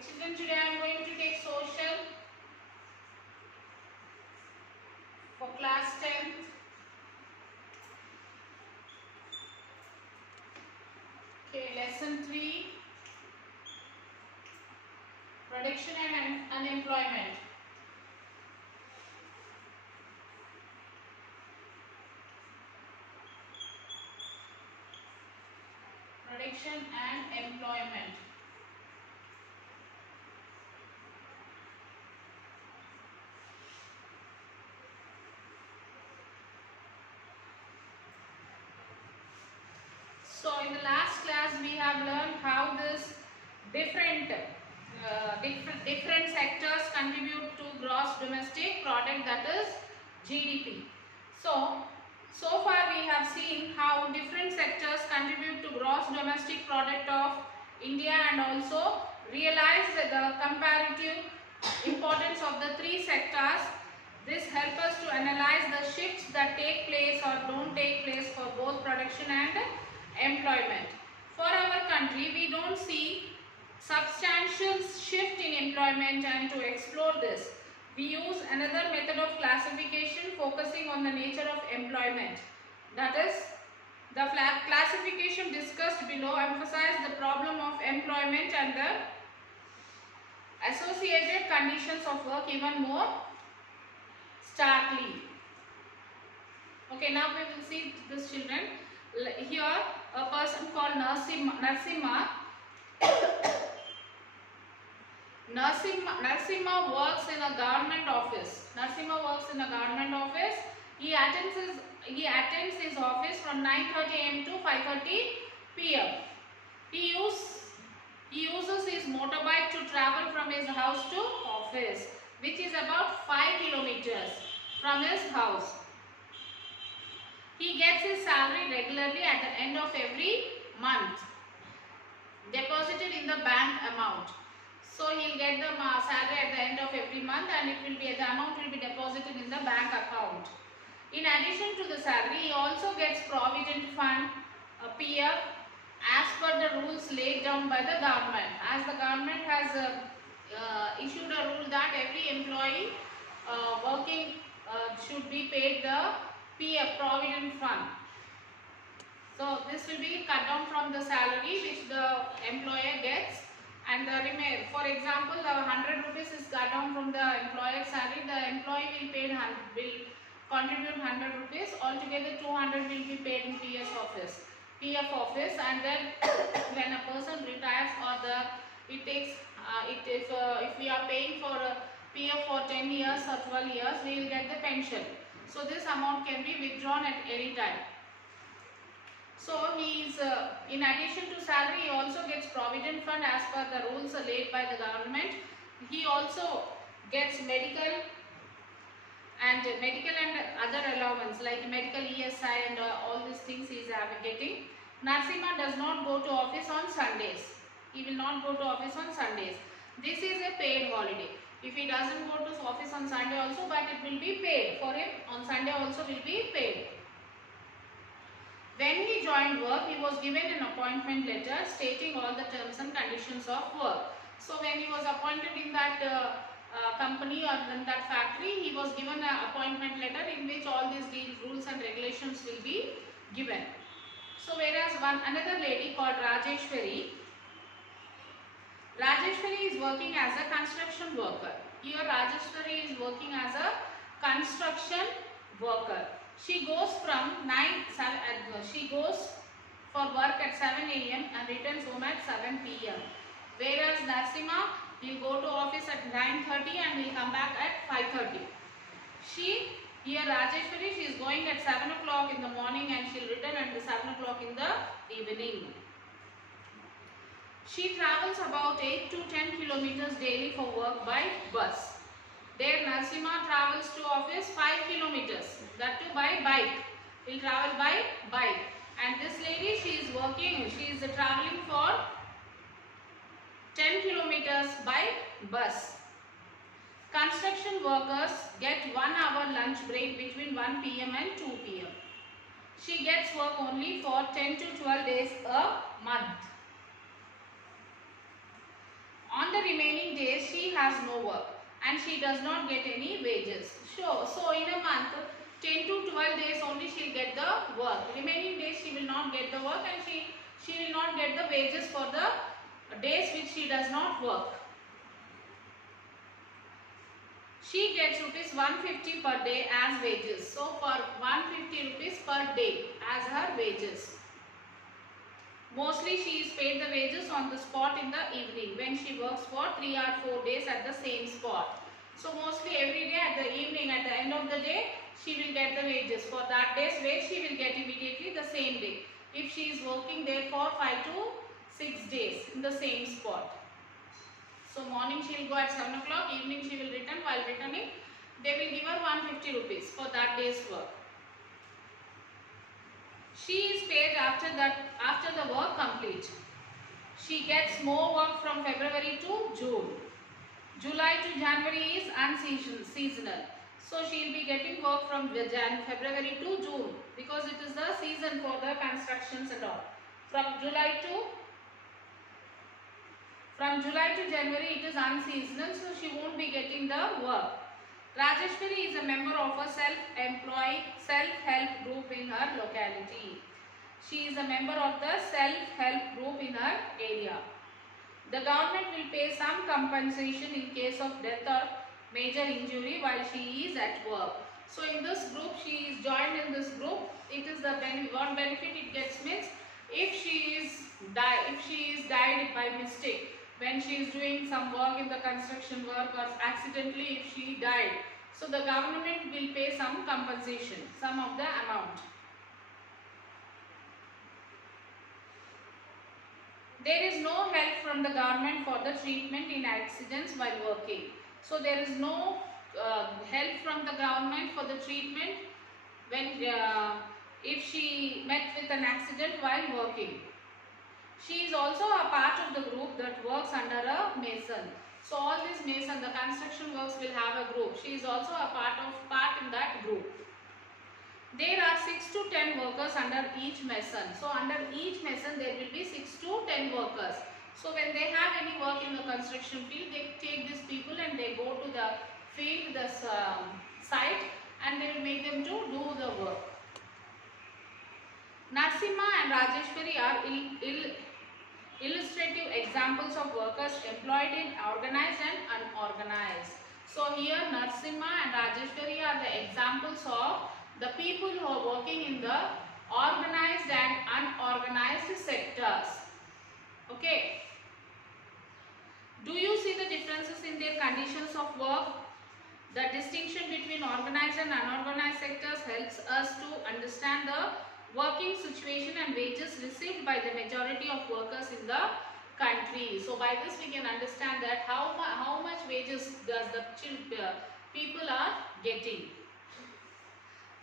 Children, today I am going to take social for class 10th. Okay, lesson 3, production and unemployment. Production and employment. So in the last class we have learned how this different sectors contribute to gross domestic product, that is GDP. So far we have seen how different sectors contribute to gross domestic product of India and also realize the comparative importance of the three sectors. This helps us to analyze the shifts that take place or don't take place for both production and employment. For our country, we don't see substantial shift in employment, and to explore this, we use another method of classification focusing on the nature of employment. That is, the classification discussed below emphasize the problem of employment and the associated conditions of work even more starkly. Okay, now we will see this, children. Here a person called Narasimha works in a government office. Narasimha works in a government office. He attends his office from 9:30 a.m. to 5:30 p.m. He uses his motorbike to travel from his house to office, which is about 5 kilometers from his house. He gets his salary regularly at the end of every month, deposited in the bank amount. So he'll get the salary at the end of every month, and the amount will be deposited in the bank account. In addition to the salary, he also gets provident fund, PF, as per the rules laid down by the government. As the government has issued a rule that every employee working should be paid the PF, provident fund. So this will be cut down from the salary which the employer gets, and the remain, for example, the 100 rupees is cut down from the employer's salary. The employee will contribute 100 rupees. Altogether 200 will be paid in PF office. And then when a person retires, or if we are paying for PF for 10 years or 12 years, we will get the pension. So this amount can be withdrawn at any time. So he is, in addition to salary, he also gets provident fund as per the rules laid by the government. He also gets medical and other allowance like medical ESI and all these things he is getting. Narasimha does not go to office on Sundays. He will not go to office on Sundays. This is a paid holiday. If he doesn't go to office on Sunday also, but it will be paid for him. On Sunday also will be paid. When he joined work, he was given an appointment letter stating all the terms and conditions of work. So when he was appointed in that company or in that factory, he was given an appointment letter in which all these rules and regulations will be given. So whereas another lady called Rajeshwari is working as a construction worker. Here Rajeshwari is working as a construction worker. She goes for work at 7 a.m. and returns home at 7 p.m. Whereas Narasimha will go to office at 9:30 and will come back at 5:30. Rajeshwari, she is going at 7 o'clock in the morning and she will return at 7 o'clock in the evening. She travels about 8 to 10 kilometers daily for work by bus. There Narasimha travels to office 5 kilometers, that too by bike. He will travel by bike. And this lady, she is traveling for 10 kilometers by bus. Construction workers get 1 hour lunch break between 1 p.m. and 2 p.m. She gets work only for 10 to 12 days a month. On the remaining days, she has no work and she does not get any wages. So in a month, 10 to 12 days only she will get the work. Remaining days she will not get the work, and she will not get the wages for the days which she does not work. She gets rupees 150 per day as wages. So for 150 rupees per day as her wages. Mostly she is paid the wages on the spot in the evening when she works for 3 or 4 days at the same spot. So mostly every day at the evening, at the end of the day, she will get the wages. For that day's wage she will get immediately the same day. If she is working there for 5 to 6 days in the same spot. So morning she will go at 7 o'clock, evening she will return. While returning, they will give her 150 rupees for that day's work. She is paid after the work complete. She gets more work from February to June. July to January is unseasonal. So she will be getting work from February to June because it is the season for the constructions and all. From July to January it is unseasonal, so she won't be getting the work. Rajeshwari is a member of a self-help group in her locality. She is a member of the self-help group in her area. The government will pay some compensation in case of death or major injury while she is at work. So in this group, she is joined in this group. It is the what benefit it gets means if she is died by mistake when she is doing some work in the construction work, or accidentally if she died, so the government will pay some compensation, some of the amount. There is no help from the government for the treatment in accidents while working. So there is no help from the government for the treatment when if she met with an accident while working. She is also a part of the group that works under a mason. So all these mason, the construction works will have a group. She is also a part in that group. There are 6 to 10 workers under each mason. So under each mason there will be 6 to 10 workers. So when they have any work in the construction field, they take these people and they go to the field, the site, and they will make them to do the work. Narasimha and Rajeshwari are illustrative examples of workers employed in organized and unorganized. So here Narasimha and Rajeshwari are the examples of the people who are working in the organized and unorganized sectors. Okay. Do you see the differences in their conditions of work? The distinction between organized and unorganized sectors helps us to understand the working situation and wages received by the majority of workers in the country. So by this we can understand that how much wages does the people are getting.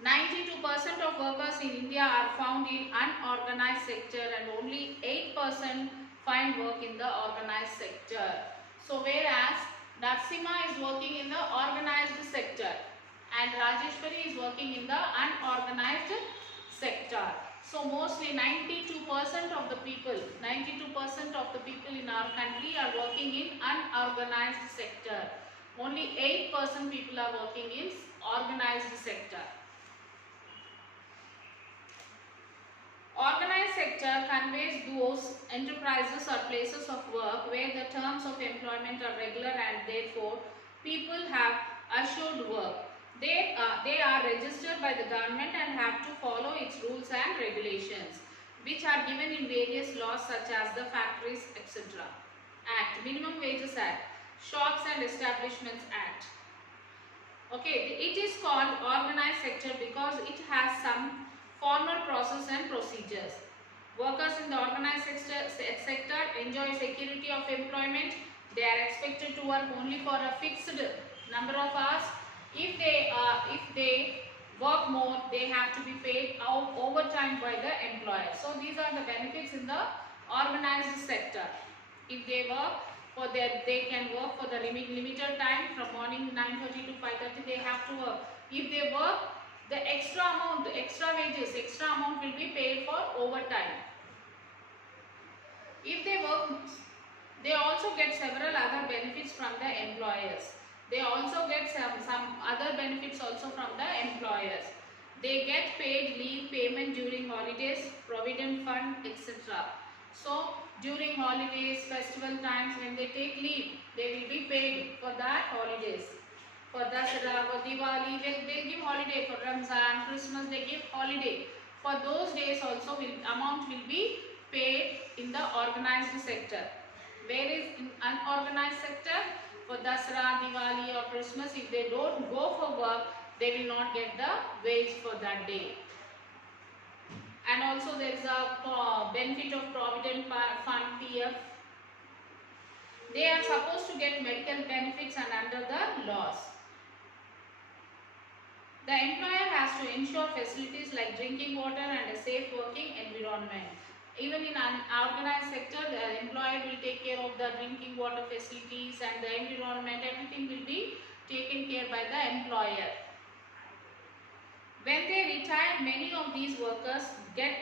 92% of workers in India are found in unorganized sector and only 8% find work in the organized sector. So whereas Narasimha is working in the organized sector and Rajeshwari is working in the unorganized sector. So mostly 92% of the people in our country are working in unorganized sector. Only 8% people are working in organized sector. Organized sector conveys those enterprises or places of work where the terms of employment are regular and therefore people have assured work. They are registered by the government and have to follow its rules and regulations, which are given in various laws such as the Factories etc. Act, Minimum Wages Act, Shops and Establishments Act. Okay, it is called organized sector because it has some formal process and procedures. Workers in the organized sector enjoy security of employment. They are expected to work only for a fixed number of hours. If they work more, they have to be paid overtime by the employer. So these are the benefits in the organized sector. If they work they can work for the limited time from morning 9:30 to 5:30. They have to work. If they work, the extra amount will be paid for overtime. If they work They also get several other benefits from the employers. They also get some other benefits also from the employers. They get paid leave payment during holidays, provident fund, etc. So during holidays, festival times, when they take leave, they will be paid for that holidays. For Dasara, for Diwali, they'll give holiday. For Ramzan, Christmas, they give holiday. For those days also, amount will be paid in the organized sector. Where is in unorganized sector? For Dasara, Diwali or Christmas, if they don't go for work, they will not get the wage for that day. And also there is a benefit of Provident Fund PF. They are supposed to get medical benefits and under the laws. The employer has to ensure facilities like drinking water and a safe working environment. Even in an organized sector, the employer will take care of the drinking water facilities and the environment. Everything will be taken care by the employer. When they retire, many of these workers get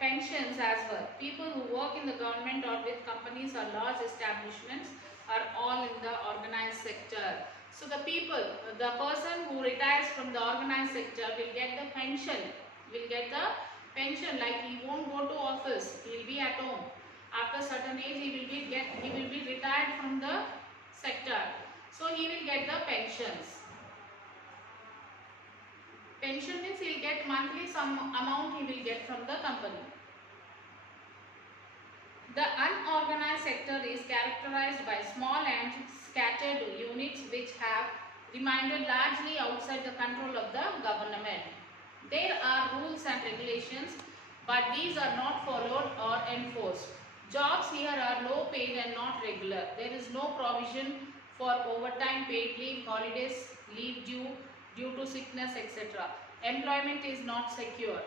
pensions as well. People who work in the government or with companies or large establishments are all in the organized sector. So the person who retires from the organized sector will get the pension. Like he won't go to office. He will be at home. After certain age, he will be retired from the sector. So he will get the pensions. Pension means he will get monthly some amount he will get from the company. The unorganized sector is characterized by small and scattered units which have remained largely outside the control of the government. There are rules and regulations, but these are not followed or enforced. Jobs here are low paid and not regular. There is no provision for overtime, paid leave, holidays, leave due to sickness, etc. Employment is not secure.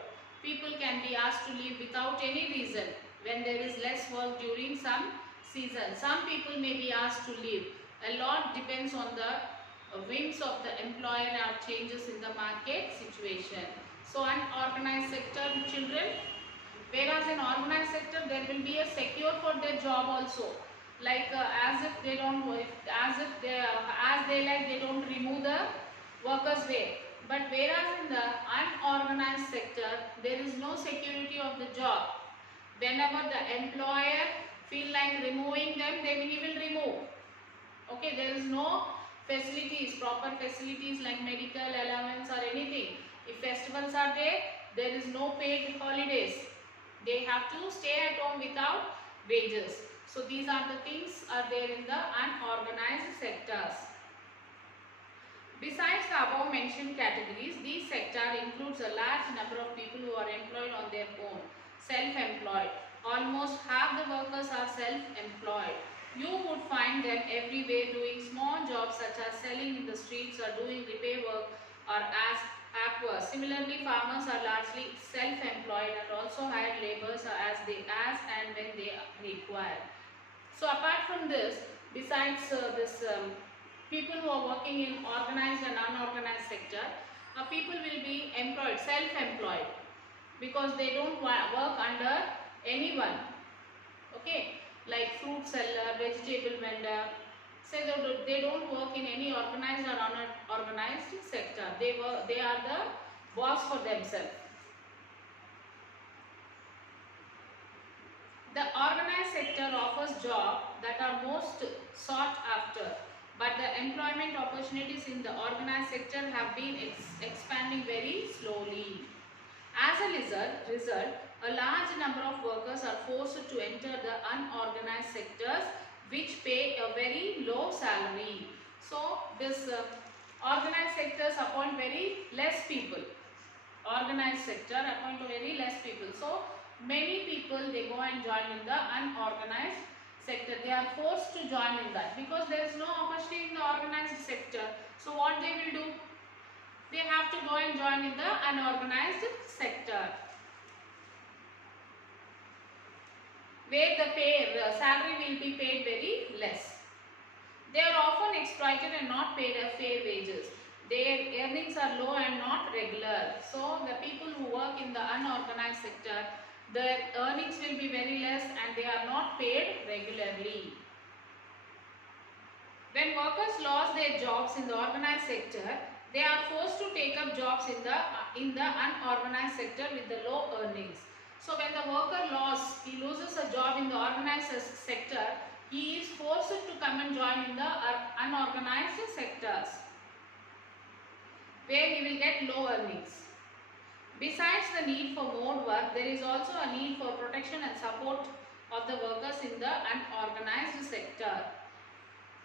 People can be asked to leave without any reason when there is less work during some season. Some people may be asked to leave. A lot depends on the whims of the employer or changes in the market situation. So unorganized sector children, whereas in organized sector there will be a secure for their job also. Like as they don't remove the workers' way. But whereas in the unorganized sector there is no security of the job. Whenever the employer feel like removing them, he will remove. Okay, there is no facilities, proper facilities like medical allowance or anything. If festivals are there, there is no paid holidays. They have to stay at home without wages. So these are the things are there in the unorganized sectors. Besides the above mentioned categories, this sector includes a large number of people who are employed on their own, self-employed. Almost half the workers are self-employed. You would find them everywhere doing small jobs such as selling in the streets or doing repair work or as aqua. Similarly, farmers are largely self-employed and also hire laborers as and when they require. So apart from this, besides people who are working in organized and unorganized sector, people will be employed, self-employed, because they don't work under anyone. Okay, like fruit seller, vegetable vendor. So they don't work in any organized or unorganized sector. They are the boss for themselves. The organized sector offers jobs that are most sought after, but the employment opportunities in the organized sector have been expanding very slowly. As a result, a large number of workers are forced to enter the unorganized sectors which pay a very low salary. So this organized sectors appoint very less people. Organized sector appoint very less people. So many people they go and join in the unorganized sector. They are forced to join in that because there is no opportunity in the organized sector. So what they will do? They have to go and join in the unorganized sector, where the salary will be paid very less. They are often exploited and not paid a fair wages. Their earnings are low and not regular. So the people who work in the unorganized sector their earnings will be very less and they are not paid regularly. When workers lost their jobs in the organized sector, they are forced to take up jobs in the unorganized sector with the low earnings. So when the worker he loses a job in the organized sector, he is forced to come and join in the unorganized sectors, where he will get low earnings. Besides the need for more work, there is also a need for protection and support of the workers in the unorganized sector.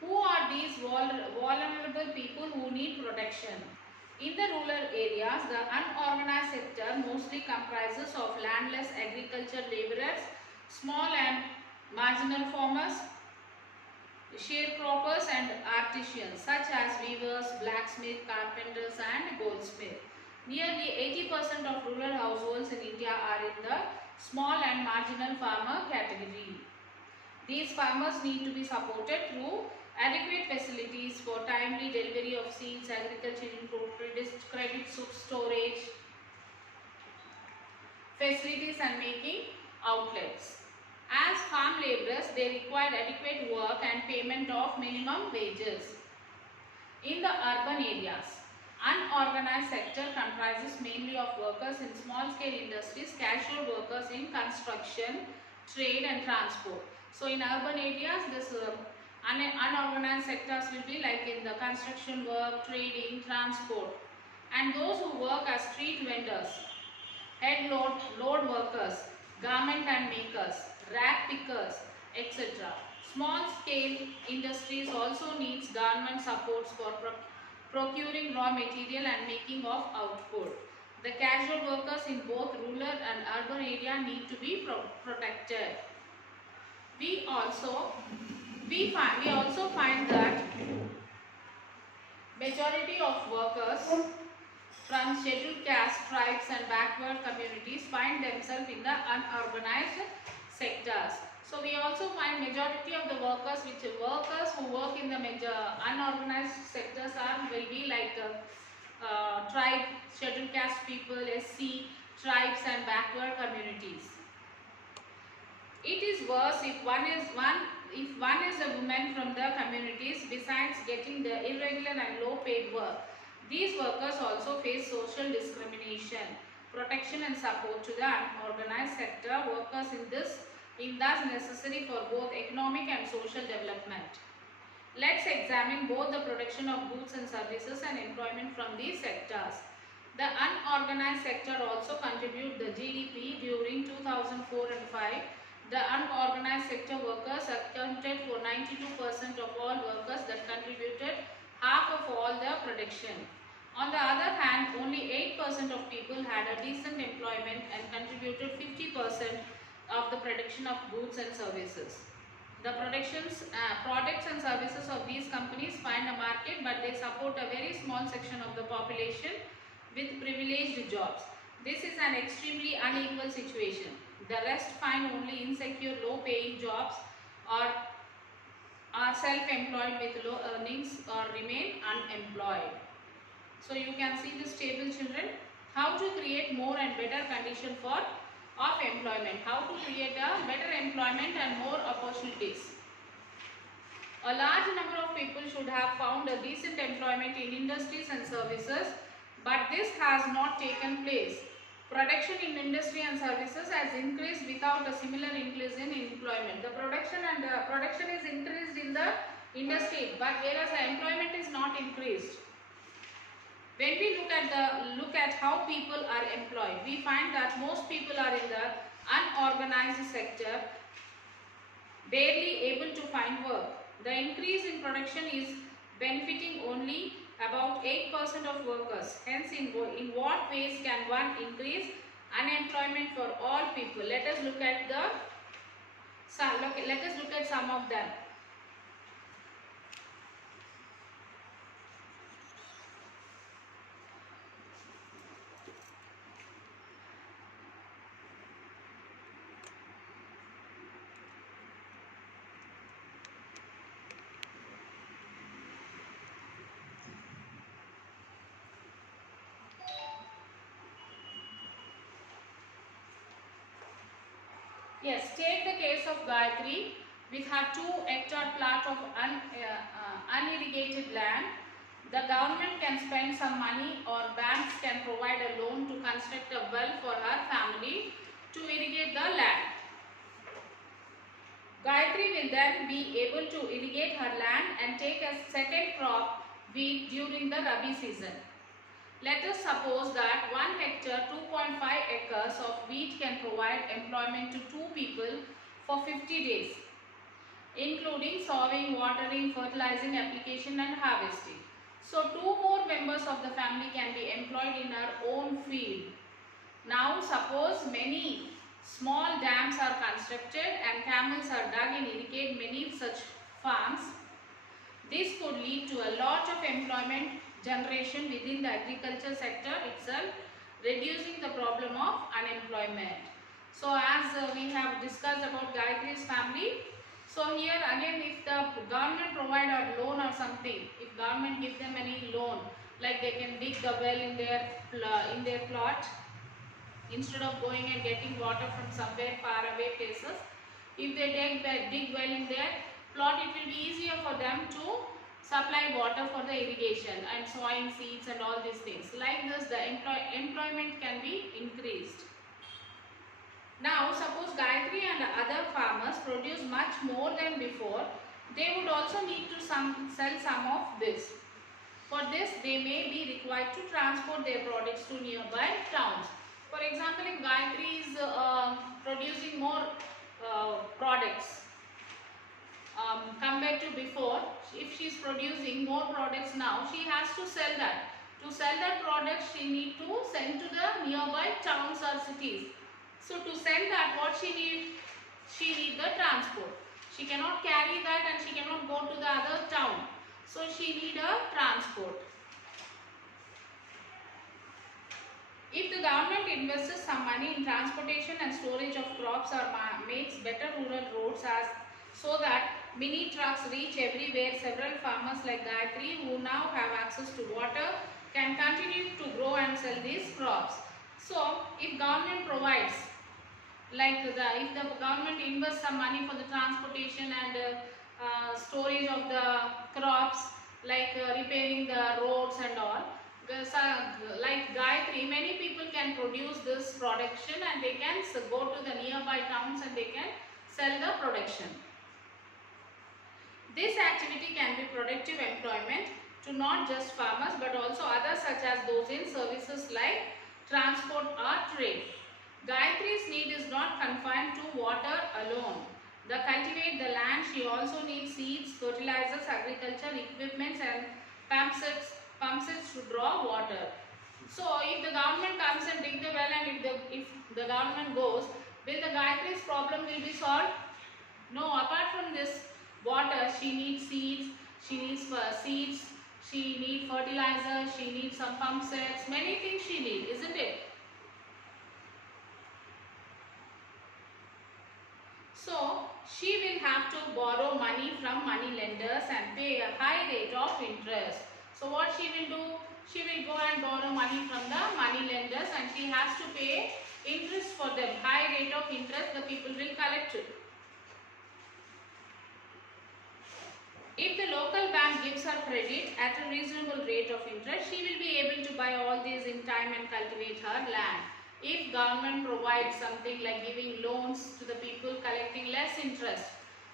Who are these vulnerable people who need protection? In the rural areas, the unorganized sector mostly comprises of landless agriculture laborers, small and marginal farmers, sharecroppers and artisans such as weavers, blacksmiths, carpenters and goldsmiths. Nearly 80% of rural households in India are in the small and marginal farmer category. These farmers need to be supported through adequate facilities for timely delivery of seeds, agriculture input, credit storage facilities and making outlets. As farm laborers, they require adequate work and payment of minimum wages. In the urban areas, unorganized sector comprises mainly of workers in small-scale industries, casual workers in construction, trade and transport. So in urban areas, this unorganized sectors will be like in the construction work, trading, transport, and those who work as street vendors, head load workers, garment and makers, rack pickers, etc. Small scale industries also needs government supports for procuring raw material and making of output. The casual workers in both rural and urban area need to be protected. We also find that majority of workers from scheduled caste, tribes and backward communities find themselves in the unorganized sectors. So we also find majority of the workers who work in the unorganized sectors will be like tribe, scheduled caste people, SC, tribes and backward communities. It is worse if one is a woman from the communities. Besides getting the irregular and low paid work, these workers also face social discrimination. Protection and support to the unorganized sector workers in thus necessary for both economic and social development. Let's examine both the production of goods and services and employment from these sectors. The unorganized sector also contribute the GDP during 2004 and 5. The unorganized sector workers accounted for 92% of all workers that contributed half of all the production. On the other hand, only 8% of people had a decent employment and contributed 50% of the production of goods and services. The products and services of these companies find a market, but they support a very small section of the population with privileged jobs. This is an extremely unequal situation. The rest find only insecure, low-paying jobs or are self-employed with low earnings or remain unemployed. So you can see this table, children. How to create more and better condition of employment. How to create a better employment and more opportunities. A large number of people should have found a decent employment in industries and services, but this has not taken place. Production in industry and services has increased without a similar increase in employment. The production is increased in the industry, but whereas the employment is not increased. When we look at how people are employed, we find that most people are in the unorganized sector, barely able to find work. The increase in production is benefiting only about 8% of workers. Hence, in what ways can one increase unemployment for all people? Let us look at some of them. Yes, take the case of Gayatri with her 2-hectare plot of unirrigated land. The government can spend some money or banks can provide a loan to construct a well for her family to irrigate the land. Gayatri will then be able to irrigate her land and take a second crop wheat during the Rabi season. Let us suppose that 1 hectare 2.5 acres of wheat can provide employment to 2 people for 50 days, including sowing, watering, fertilizing, application and harvesting. So 2 more members of the family can be employed in our own field. Now suppose many small dams are constructed and canals are dug and irrigate many such farms. This could lead to a lot of employment generation within the agriculture sector itself, reducing the problem of unemployment. So as we have discussed about Gayatri's family, so here again if the government provide a loan or something, if government give them any loan, like they can dig the well in their plot, instead of going and getting water from somewhere far away places, if they dig well in their plot, it will be easier for them to supply water for the irrigation and sowing seeds and all these things. Like this, the employment can be increased. Now suppose Gayatri and other farmers produce much more than before, they would also need to sell some of this. For this, they may be required to transport their products to nearby towns. For example, if Gayatri is producing more products compared to before, if she is producing more products now, she has to sell that. To sell that product, she need to send to the nearby towns or cities. So to send that, what she need? She need the transport. She cannot carry that and she cannot go to the other town. So she need a transport. If the government invests some money in transportation and storage of crops or makes better rural roads so that mini trucks reach everywhere, several farmers like Gayatri who now have access to water can continue to grow and sell these crops. So if government provides, like if the government invests some money for the transportation and storage of the crops, like repairing the roads and all, like Gayatri, many people can produce this production and they can go to the nearby towns and they can sell the production. This activity can be productive employment to not just farmers but also others such as those in services like transport or trade. Gayatri's need is not confined to water alone. To cultivate the land, she also needs seeds, fertilizers, agriculture equipments and pump sets to draw water. So if the government comes and dig the well and if the government goes, will the Gayatri's problem will be solved? No, apart from this water, she needs seeds, she needs fertilizer, she needs some pump sets, many things she needs, isn't it? So she will have to borrow money from money lenders and pay a high rate of interest. So what she will do? She will go and borrow money from the money lenders and she has to pay interest for them. High rate of interest the people will collect it. If the local bank gives her credit at a reasonable rate of interest, she will be able to buy all these in time and cultivate her land. If government provides something like giving loans to the people collecting less interest,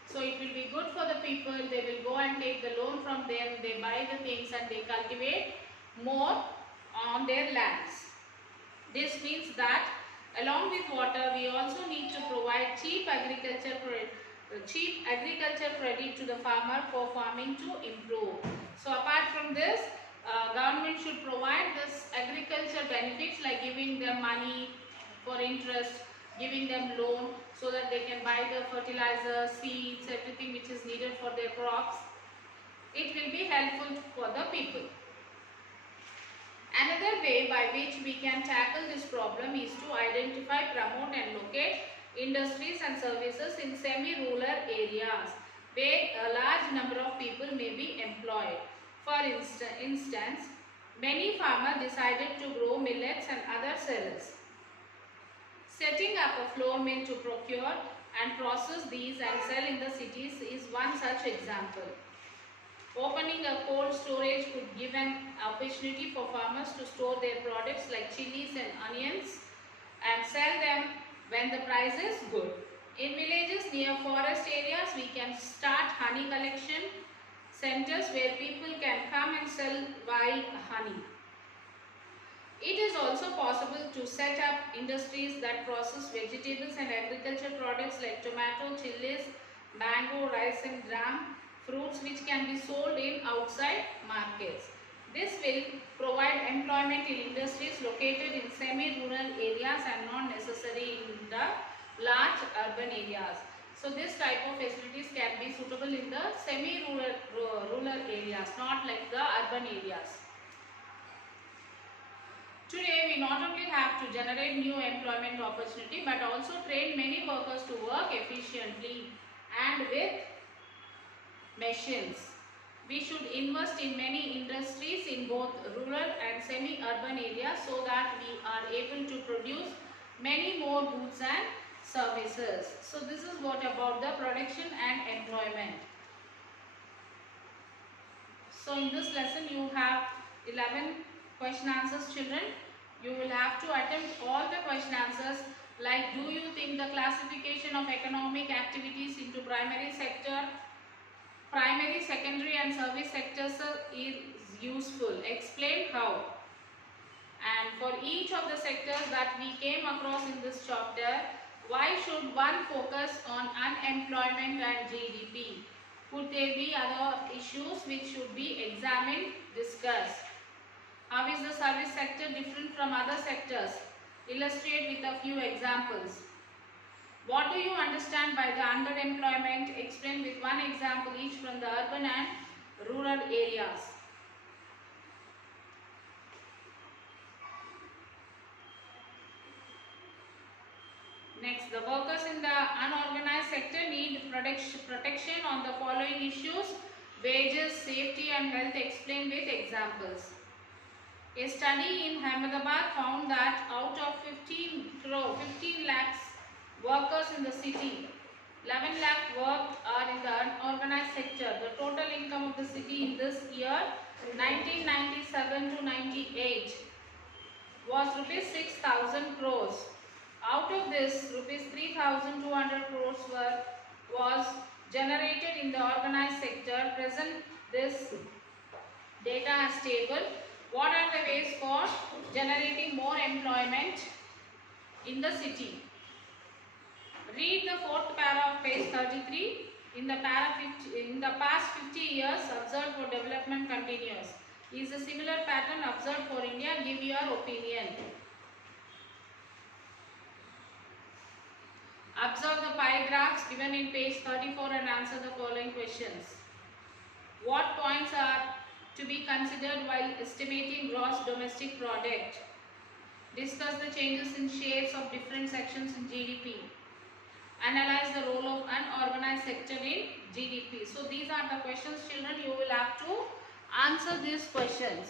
so it will be good for the people, they will go and take the loan from them, they buy the things and they cultivate more on their lands. This means that along with water, we also need to provide cheap agriculture credit to the farmer for farming to improve. So apart from this, government should provide this agriculture benefits like giving them money for interest, giving them loan so that they can buy the fertilizer, seeds, everything which is needed for their crops. It will be helpful for the people. Another way by which we can tackle this problem is to identify, promote and locate industries and services in semi-rural areas where a large number of people may be employed. For instance, many farmers decided to grow millets and other cereals. Setting up a flour mill to procure and process these and sell in the cities is one such example. Opening a cold storage could give an opportunity for farmers to store their products like chilies and onions and sell them when the price is good. In villages near forest areas, we can start honey collection centers where people can come and sell wild honey. It is also possible to set up industries that process vegetables and agriculture products like tomato, chilies, mango, rice and gram, fruits which can be sold in outside markets. This will provide employment in industries located in semi-rural areas and not necessarily in the large urban areas. So this type of facilities can be suitable in the semi-rural areas, not like the urban areas. Today, we not only have to generate new employment opportunity but also train many workers to work efficiently and with machines. We should invest in many industries in both rural and semi-urban areas so that we are able to produce many more goods and services. So this is what about the production and employment. So in this lesson you have 11 question answers, children. You will have to attempt all the question answers like, do you think the classification of economic activities into primary sector, primary, secondary and service sectors is useful? Explain how. And for each of the sectors that we came across in this chapter, why should one focus on unemployment and GDP? Could there be other issues which should be examined, discussed? How is the service sector different from other sectors? Illustrate with a few examples. What do you understand by the underemployment? Explain with one example each from the urban and rural areas. Next, the workers in the unorganized sector need protection on the following issues: wages, safety and health. Explain with examples. A study in Ahmedabad found that out of 15 lakhs workers in the city, 11 lakh worked are in the unorganized sector. The total income of the city in this year 1997 to 98 was rupees 6,000 crores. Out of this, rupees 3,200 crores was generated in the organized sector. Present this data as table. What are the ways for generating more employment in the city? Read the fourth para of page 33. In the past 50 years, observed for development continues. Is a similar pattern observed for India? Give your opinion. Observe the pie graphs given in page 34 and answer the following questions. What points are to be considered while estimating gross domestic product? Discuss the changes in shares of different sections in GDP. Analyze the role of unorganized sector in GDP. So these are the questions, children. You will have to answer these questions.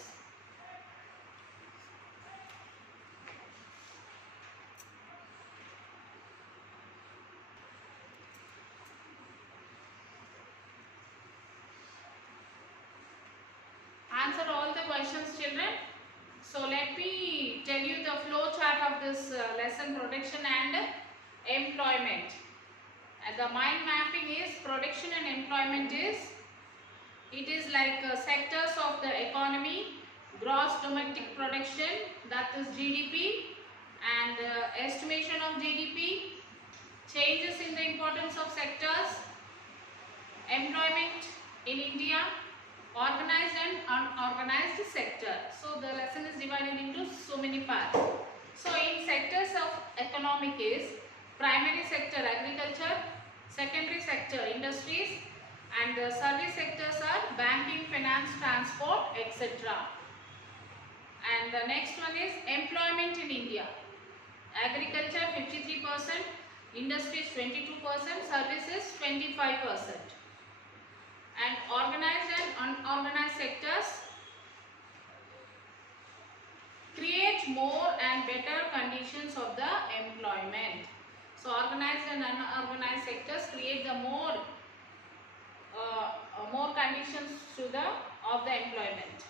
Answer all the questions, children. So let me tell you the flow chart of this lesson: production and employment. And the mind mapping is production and employment is like sectors of the economy: gross domestic production, that is GDP, and estimation of GDP, changes in the importance of sectors, employment in India, organized and unorganized sector. So the lesson is divided into so many parts. So in sectors of economic is primary sector agriculture, secondary sector industries, and the service sectors are banking, finance, transport, etc. And the next one is employment in India. Agriculture 53%, industries 22%, services 25%. And organized and unorganized sectors create more and better conditions of the employment. So organized and unorganized sectors create the more conditions to the of the employment.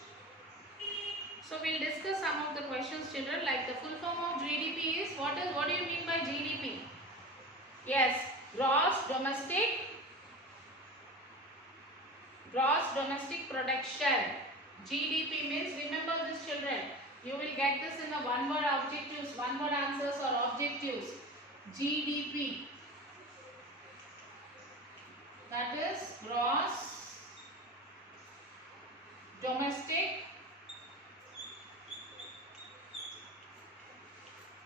So we'll discuss some of the questions, children. Like the full form of GDP is what do you mean by GDP? Yes, gross domestic production. GDP means, remember this, children. You will get this in the one word objectives, one word answers or objectives. GDP, that is gross domestic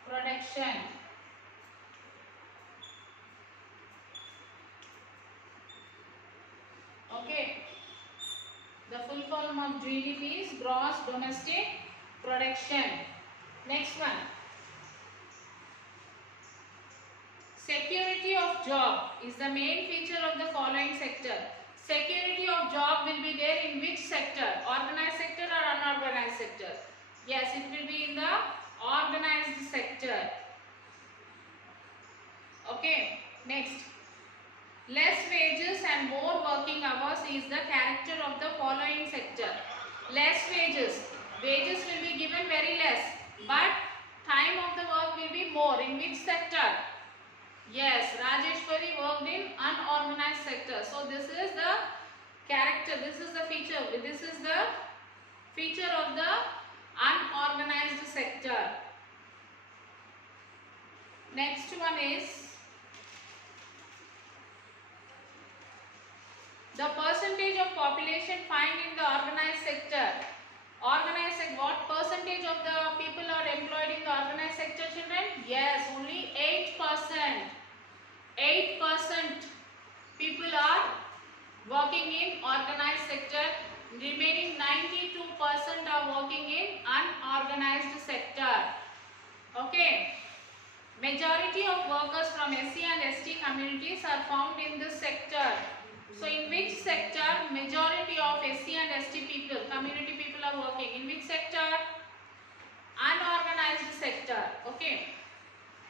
production. Okay. The full form of GDP is gross domestic production. Next one. Security of job is the main feature of the following sector. Security of job will be there in which sector? Organized sector or unorganized sector? Yes, it will be in the organized sector. Okay. Next. Less wages and more working hours is the character of the following sector. Less wages. Wages will be given very less, but time of the work will be more. In which sector? Yes, Rajeshwari worked in unorganized sector. So this is the character, this is the feature, this is the feature of the unorganized sector. Next one is the percentage of population found in the organized sector. Organized sector, what percentage of the people are employed in the organized sector, children? Yes, only 8%. 8% people are working in organized sector. Remaining 92% are working in unorganized sector. Okay. Majority of workers from SC and ST communities are found in this sector. So in which sector majority of SC and ST people, community people are working? In which sector? Unorganized sector. Okay.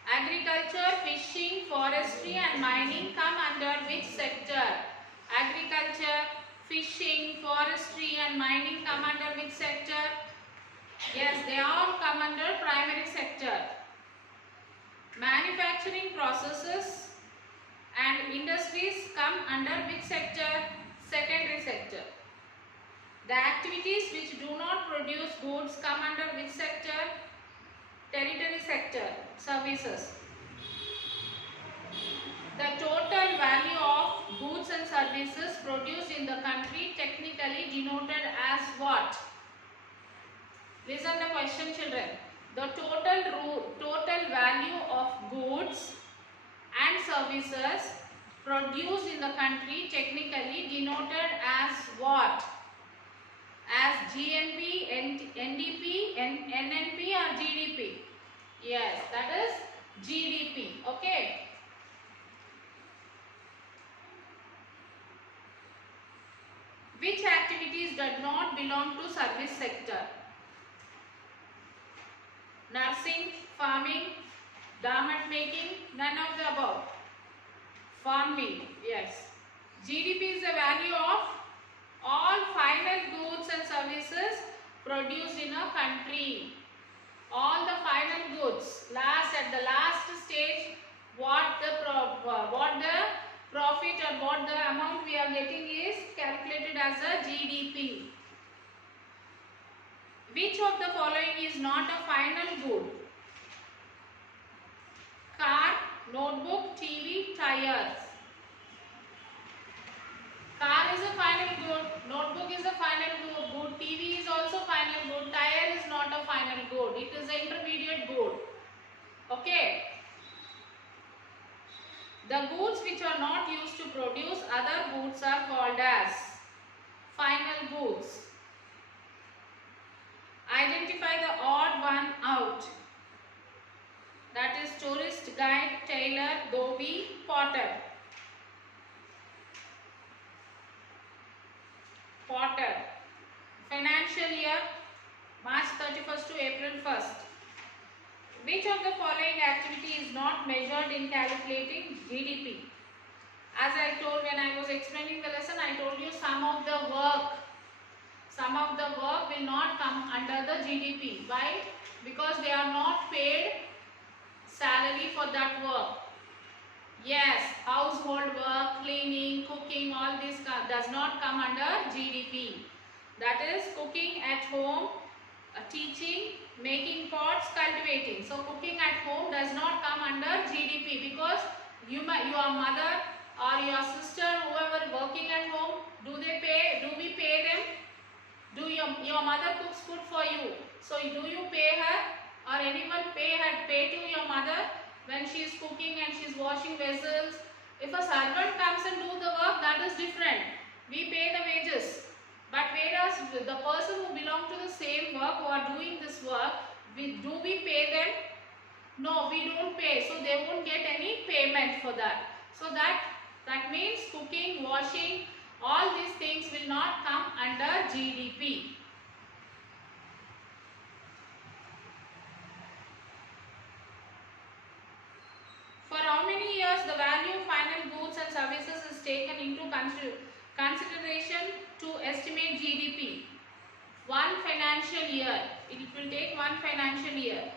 Agriculture, fishing, forestry and mining come under which sector? Agriculture, fishing, forestry and mining come under which sector? Yes, they all come under primary sector. Manufacturing processes and industries come under which sector? Secondary sector. The activities which do not produce goods come under which sector? Tertiary sector. Services. The total value of goods and services produced in the country technically denoted as what? Listen the question, children. The total value of goods and services produced in the country technically denoted as what? As GNP, NDP, NNP or GDP? Yes, that is GDP. Okay. Which activities do not belong to service sector? Nursing, farming, garment making, none of the above. Farming, yes. GDP is the value of all final goods and services produced in a country. All the final goods, at the last stage, what the profit or what the amount we are getting is calculated as a GDP. Which of the following is not a final good? Car, notebook, TV, tires. Car is a final good, notebook is a final good, TV is also final good, tire is not a final good, it is an intermediate good. Okay. The goods which are not used to produce other goods are called as final goods. Identify the odd one out. That is tourist, guide, tailor, dhobi, potter. Potter. Financial year March 31st to April 1st. Which of the following activity is not measured in calculating GDP? As I told when I was explaining the lesson, I told you some of the work will not come under the GDP. Why? Because they are not paid salary for that work. Yes, household work, cleaning, cooking, all this does not come under GDP. That is cooking at home, teaching, making pots, cultivating. So cooking at home does not come under GDP because your mother or your sister, whoever working at home, do we pay them? Do your mother cooks food for you? So do you pay her or anyone pay to your mother when she is cooking and she is washing vessels? If a servant comes and do the work, that is different. We pay the wages. But whereas the person who belong to the same work, who are doing this work, do we pay them? No, we don't pay. So they won't get any payment for that. So that means cooking, washing, all these things will not come under GDP. For how many years the value of final goods and services is taken into consideration to estimate GDP? One financial year. It will take one financial year.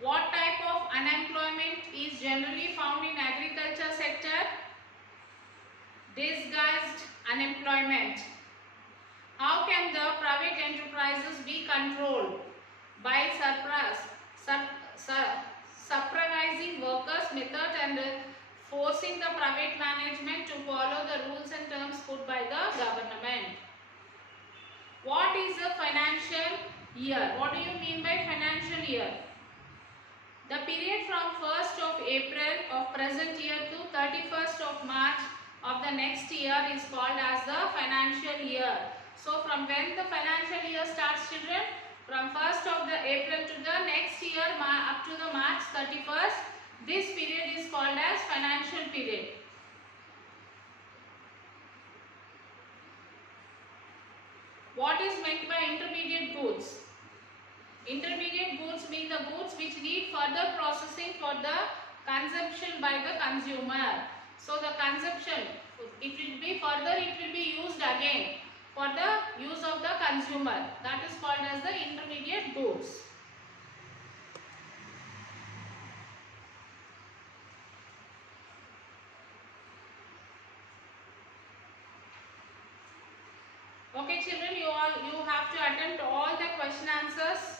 What type of unemployment is generally found in agriculture sector? Disguised unemployment. How can the private enterprises be controlled? By supervising workers' method and forcing the private management to follow the rules and terms put by the government. What is a financial year? What do you mean by financial year? The period from 1st of April of present year to 31st of March of the next year is called as the financial year. So from when the financial year starts, children? From 1st of the April to the next year up to the March 31st, this period is called as financial period. What is meant by intermediate goods? Intermediate goods mean the goods which need further processing for the consumption by the consumer. So the consumption, it will be used again for the use of the consumer. That is called as the intermediate goods. Okay children, you have to attempt all the question answers.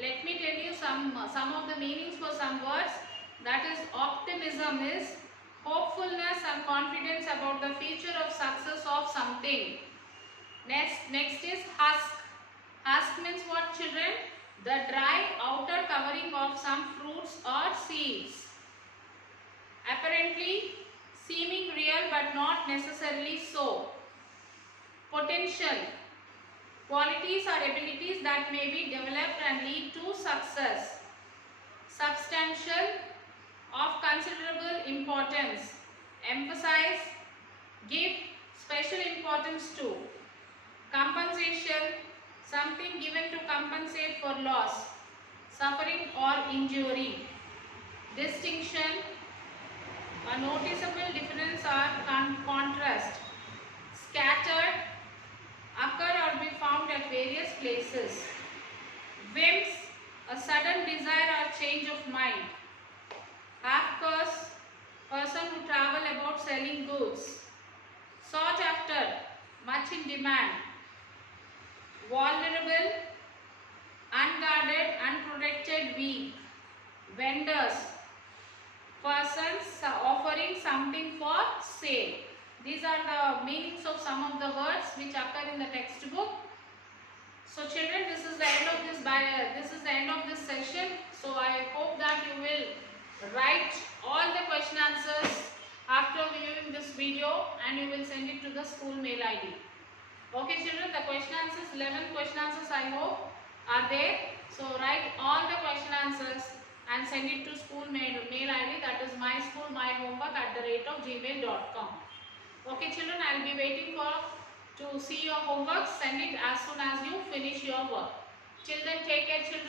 Let me tell you some of the meanings for some words. That is, optimism is hopefulness and confidence about the future of success of something. Next is husk. Husk means what, children? The dry outer covering of some fruits or seeds. Apparently seeming real but not necessarily so. Potential. Qualities or abilities that may be developed and lead to success. Substantial, of considerable importance. Emphasize, give special importance to. Compensation, something given to compensate for loss, suffering or injury. Distinction, a noticeable difference or contrast. Scattered, occur or be found at various places. Whims, a sudden desire or change of mind. Half-caste, person who travel about selling goods. Sought after, much in demand. Vulnerable, unguarded, unprotected, weak. Vendors, persons offering something for sale. These are the meanings of some of the words which occur in the textbook. So children, this is the end of this session. So I hope that you will write all the question answers after viewing this video and you will send it to the school mail ID. Okay children, the question answers, 11 question answers I hope are there. So write all the question answers and send it to school mail ID, that is myschoolmyhomework@gmail.com. Okay children, I will be waiting for to see your homework. Send it as soon as you finish your work. Till then, take care children.